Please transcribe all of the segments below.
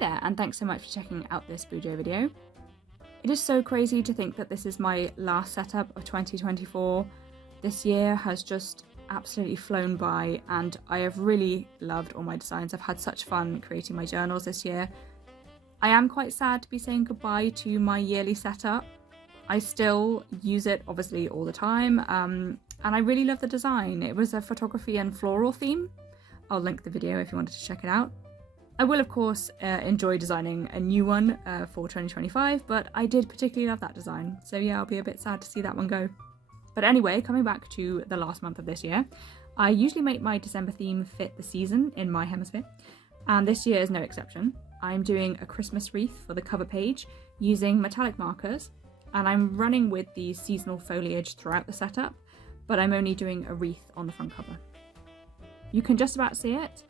Hi there, and thanks so much for checking out this bujo video. It is so crazy to think that this is my last setup of 2024. This year has just absolutely flown by and I have really loved all my designs. I've had such fun creating my journals this year. I am quite sad to be saying goodbye to my yearly setup. I still use it obviously all the time and I really love the design. It was a photography and floral theme. I'll link the video if you wanted to check it out. I will of course enjoy designing a new one for 2025, but I did particularly love that design. So yeah, I'll be a bit sad to see that one go. But anyway, coming back to the last month of this year, I usually make my December theme fit the season in my hemisphere, and this year is no exception. I'm doing a Christmas wreath for the cover page using metallic markers, and I'm running with the seasonal foliage throughout the setup, but I'm only doing a wreath on the front cover. You can just about see it,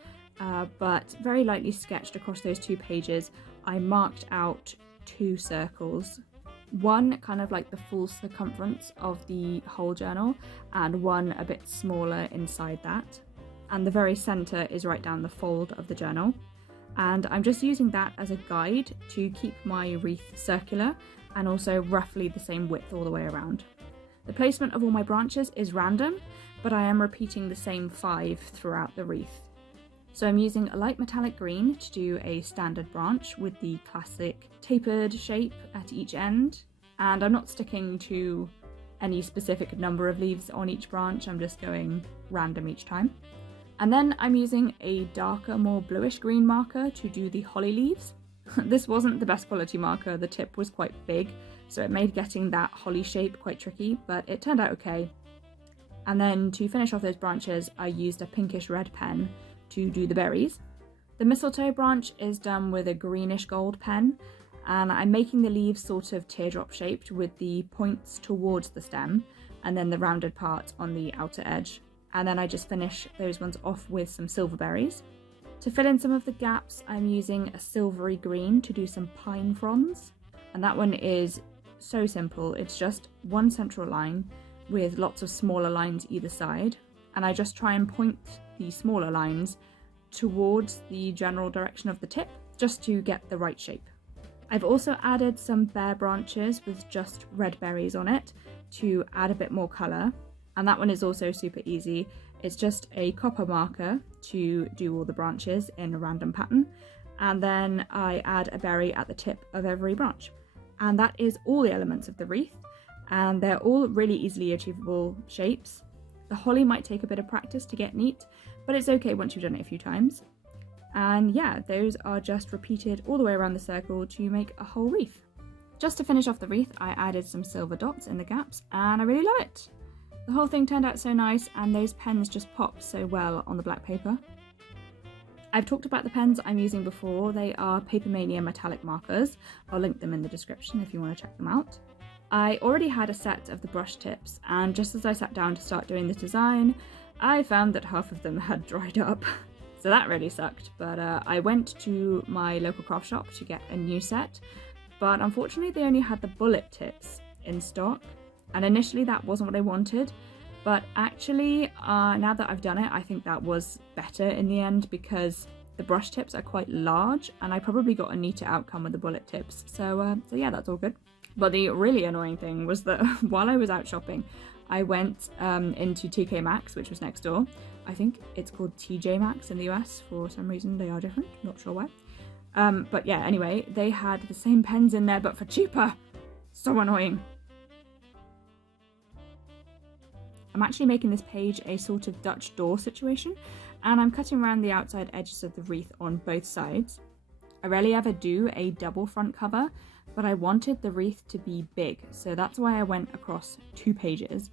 but very lightly sketched across those two pages, I marked out two circles. One kind of like the full circumference of the whole journal, and one a bit smaller inside that. And the very centre is right down the fold of the journal. And I'm just using that as a guide to keep my wreath circular and also roughly the same width all the way around. The placement of all my branches is random, but I am repeating the same 5 throughout the wreath. So I'm using a light metallic green to do a standard branch with the classic tapered shape at each end, and I'm not sticking to any specific number of leaves on each branch, I'm just going random each time. And then I'm using a darker, more bluish green marker to do the holly leaves. This wasn't the best quality marker, the tip was quite big, so it made getting that holly shape quite tricky, but it turned out okay. And then to finish off those branches, I used a pinkish red pen to do the berries. The mistletoe branch is done with a greenish gold pen, and I'm making the leaves sort of teardrop shaped with the points towards the stem and then the rounded part on the outer edge. And then I just finish those ones off with some silver berries. To fill in some of the gaps, I'm using a silvery green to do some pine fronds, and that one is so simple. It's just one central line with lots of smaller lines either side, and I just try and point the smaller lines towards the general direction of the tip just to get the right shape. I've also added some bare branches with just red berries on it to add a bit more colour, and that one is also super easy. It's just a copper marker to do all the branches in a random pattern, and then I add a berry at the tip of every branch. And that is all the elements of the wreath, and they're all really easily achievable shapes. The holly might take a bit of practice to get neat, but it's okay once you've done it a few times. And yeah, those are just repeated all the way around the circle to make a whole wreath. Just to finish off the wreath, I added some silver dots in the gaps, and I really love it. The whole thing turned out so nice, and those pens just pop so well on the black paper. I've talked about the pens I'm using before. They are Papermania metallic markers. I'll link them in the description if you want to check them out. I already had a set of the brush tips, and just as I sat down to start doing this design, I found that half of them had dried up. So that really sucked, but I went to my local craft shop to get a new set, but unfortunately they only had the bullet tips in stock, and initially that wasn't what I wanted, but actually now that I've done it, I think that was better in the end because the brush tips are quite large and I probably got a neater outcome with the bullet tips, so yeah, that's all good. But the really annoying thing was that while I was out shopping, I went into TK Maxx, which was next door. I think it's called TJ Maxx in the US. For some reason they are different, not sure why. But yeah, anyway, they had the same pens in there but for cheaper. So annoying. I'm actually making this page a sort of Dutch door situation, and I'm cutting around the outside edges of the wreath on both sides. I rarely ever do a double front cover, but I wanted the wreath to be big, so that's why I went across 2 pages,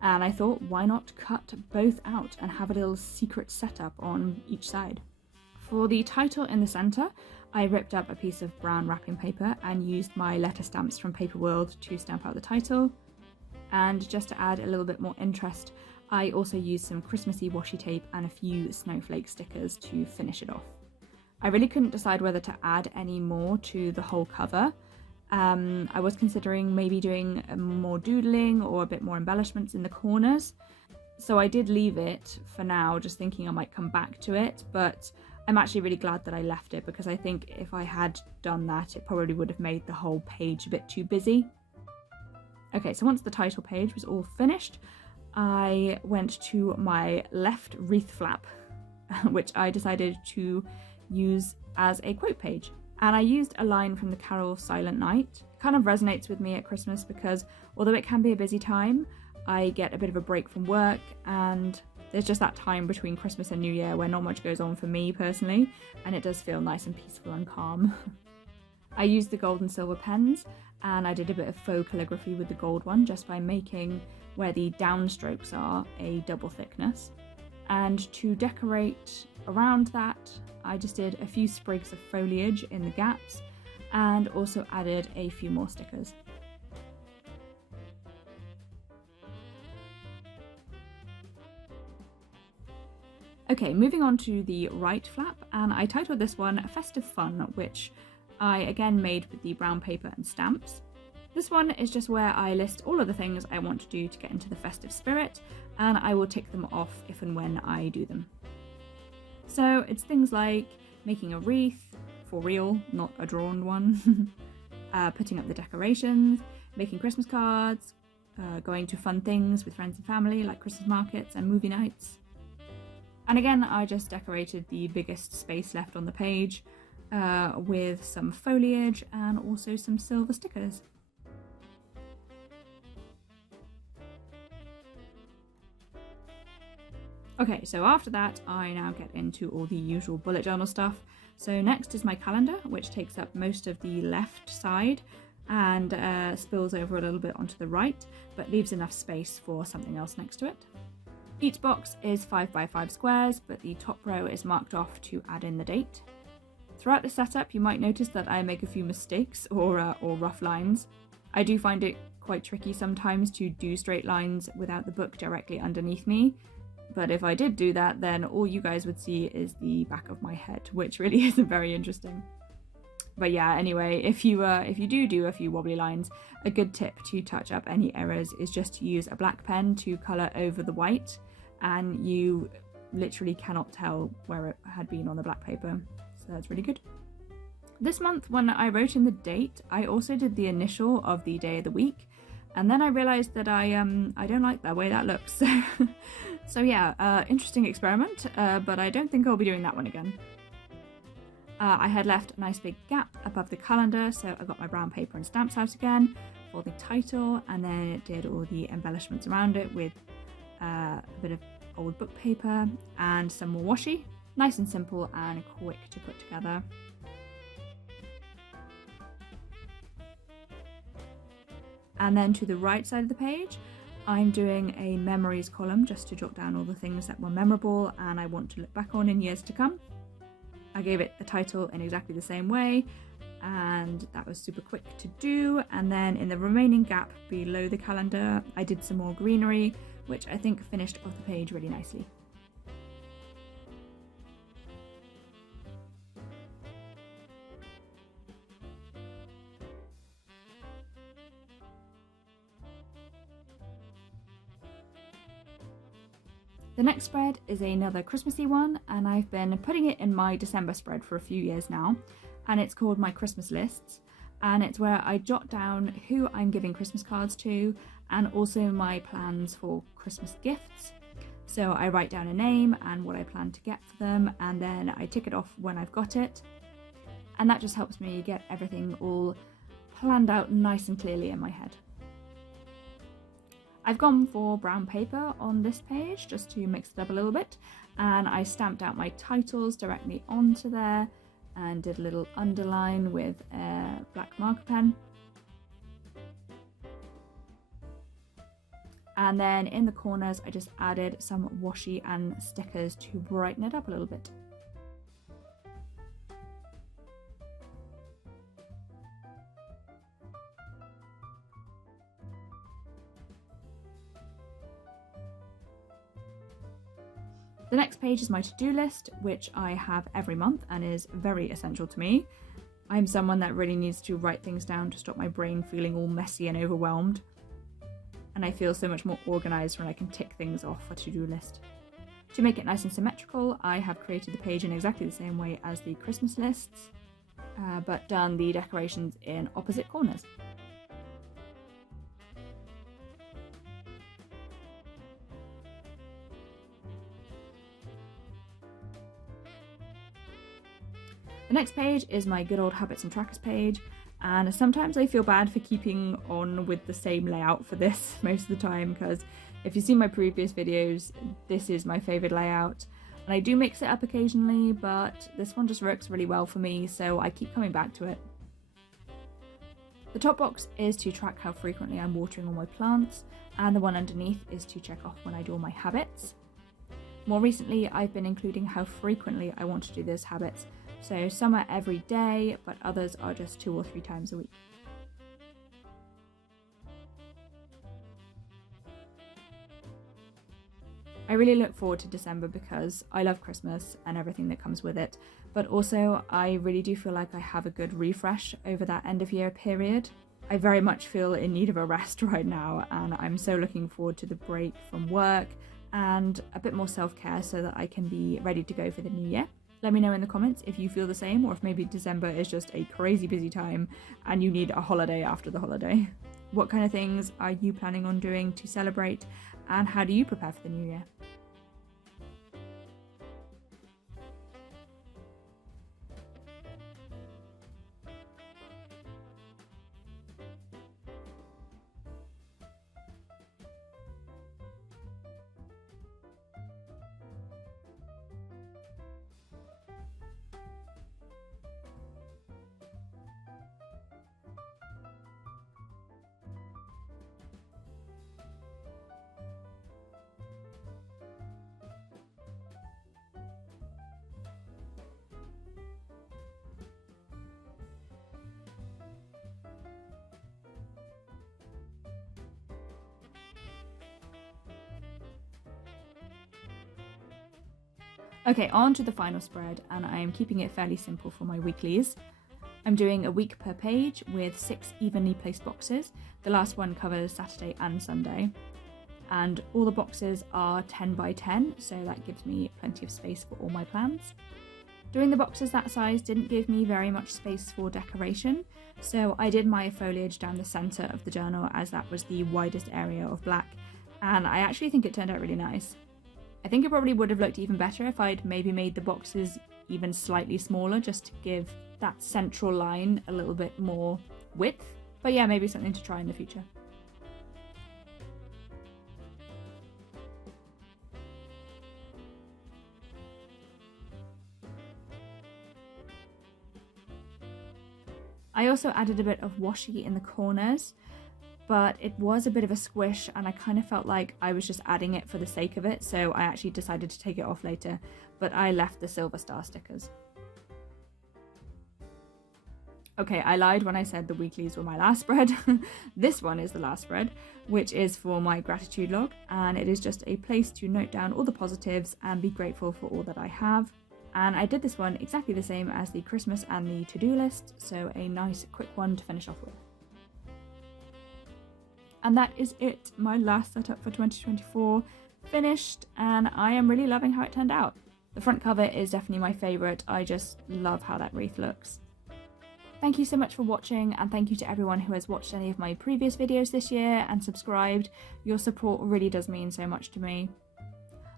and I thought why not cut both out and have a little secret setup on each side. For the title in the centre, I ripped up a piece of brown wrapping paper and used my letter stamps from Paper World to stamp out the title, and just to add a little bit more interest, I also used some Christmassy washi tape and a few snowflake stickers to finish it off. I really couldn't decide whether to add any more to the whole cover. I was considering maybe doing more doodling or a bit more embellishments in the corners, so I did leave it for now, just thinking I might come back to it, but I'm actually really glad that I left it, because I think if I had done that, it probably would have made the whole page a bit too busy. Okay, so once the title page was all finished, I went to my left wreath flap, which I decided to use as a quote page. And I used a line from the carol Silent Night. It kind of resonates with me at Christmas because although it can be a busy time, I get a bit of a break from work, and there's just that time between Christmas and New Year where not much goes on for me personally, and it does feel nice and peaceful and calm. I used the gold and silver pens, and I did a bit of faux calligraphy with the gold one just by making where the downstrokes are a double thickness. And to decorate around that, I just did a few sprigs of foliage in the gaps and also added a few more stickers. Okay, moving on to the right flap, and I titled this one Festive Fun, which I again made with the brown paper and stamps. This one is just where I list all of the things I want to do to get into the festive spirit, and I will tick them off if and when I do them. So it's things like making a wreath, for real, not a drawn one, putting up the decorations, making Christmas cards, going to fun things with friends and family like Christmas markets and movie nights. And again, I just decorated the biggest space left on the page with some foliage and also some silver stickers. Okay, so after that, I now get into all the usual bullet journal stuff. So next is my calendar, which takes up most of the left side and spills over a little bit onto the right, but leaves enough space for something else next to it. Each box is 5 by 5 squares, but the top row is marked off to add in the date. Throughout the setup, you might notice that I make a few mistakes or rough lines. I do find it quite tricky sometimes to do straight lines without the book directly underneath me, but if I did do that, then all you guys would see is the back of my head, which really isn't very interesting. But yeah, anyway, if you do a few wobbly lines, a good tip to touch up any errors is just to use a black pen to colour over the white, and you literally cannot tell where it had been on the black paper, so that's really good. This month, when I wrote in the date, I also did the initial of the day of the week, and then I realised that I don't like the way that looks. So yeah, interesting experiment, but I don't think I'll be doing that one again. I had left a nice big gap above the calendar, so I got my brown paper and stamps out again for the title, and then it did all the embellishments around it with a bit of old book paper and some more washi. Nice and simple and quick to put together. And then to the right side of the page, I'm doing a memories column just to jot down all the things that were memorable and I want to look back on in years to come. I gave it a title in exactly the same way, and that was super quick to do. And then in the remaining gap below the calendar, I did some more greenery, which I think finished off the page really nicely. The next spread is another Christmassy one, and I've been putting it in my December spread for a few years now, and it's called my Christmas lists, and it's where I jot down who I'm giving Christmas cards to and also my plans for Christmas gifts. So I write down a name and what I plan to get for them, and then I tick it off when I've got it, and that just helps me get everything all planned out nice and clearly in my head. I've gone for brown paper on this page just to mix it up a little bit, and I stamped out my titles directly onto there and did a little underline with a black marker pen. And then in the corners I just added some washi and stickers to brighten it up a little bit. The next page is my to-do list, which I have every month and is very essential to me. I'm someone that really needs to write things down to stop my brain feeling all messy and overwhelmed. And I feel so much more organised when I can tick things off a to-do list. To make it nice and symmetrical, I have created the page in exactly the same way as the Christmas lists, but done the decorations in opposite corners. The next page is my good old habits and trackers page, and sometimes I feel bad for keeping on with the same layout for this most of the time, because if you've seen my previous videos, this is my favourite layout, and I do mix it up occasionally, but this one just works really well for me, so I keep coming back to it. The top box is to track how frequently I'm watering all my plants, and the one underneath is to check off when I do all my habits. More recently, I've been including how frequently I want to do those habits, so some are every day, but others are just 2 or 3 times a week. I really look forward to December because I love Christmas and everything that comes with it, but also I really do feel like I have a good refresh over that end of year period. I very much feel in need of a rest right now, and I'm so looking forward to the break from work and a bit more self-care so that I can be ready to go for the new year. Let me know in the comments if you feel the same, or if maybe December is just a crazy busy time and you need a holiday after the holiday. What kind of things are you planning on doing to celebrate, and how do you prepare for the new year? Okay, on to the final spread, and I am keeping it fairly simple for my weeklies. I'm doing a week per page with 6 evenly placed boxes. The last one covers Saturday and Sunday. And all the boxes are 10 by 10, so that gives me plenty of space for all my plants. Doing the boxes that size didn't give me very much space for decoration, so I did my foliage down the centre of the journal as that was the widest area of black, and I actually think it turned out really nice. I think it probably would have looked even better if I'd maybe made the boxes even slightly smaller, just to give that central line a little bit more width. But yeah, maybe something to try in the future. I also added a bit of washi in the corners, but it was a bit of a squish and I kind of felt like I was just adding it for the sake of it, so I actually decided to take it off later, but I left the silver star stickers. Okay, I lied when I said the weeklies were my last spread. This one is the last spread, which is for my gratitude log, and it is just a place to note down all the positives and be grateful for all that I have. And I did this one exactly the same as the Christmas and the to-do list, so a nice quick one to finish off with. And that is it, my last setup for 2024 finished, and I am really loving how it turned out. The front cover is definitely my favourite. I just love how that wreath looks. Thank you so much for watching, and thank you to everyone who has watched any of my previous videos this year and subscribed. Your support really does mean so much to me.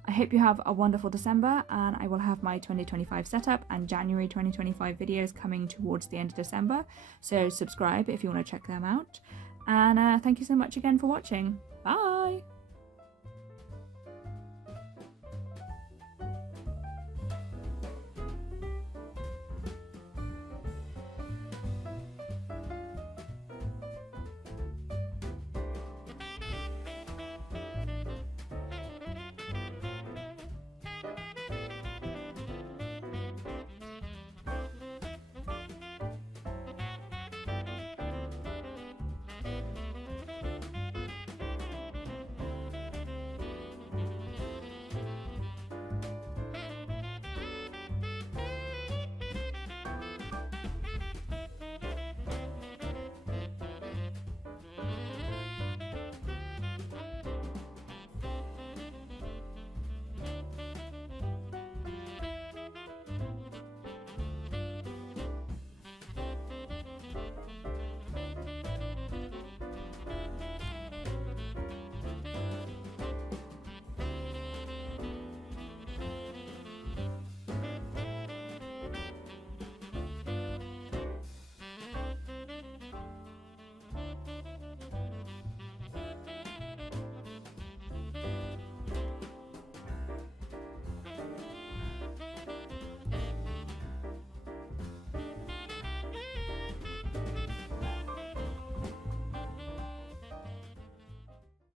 I hope you have a wonderful December, and I will have my 2025 setup and January 2025 videos coming towards the end of December, so subscribe if you want to check them out. And thank you so much again for watching. Bye!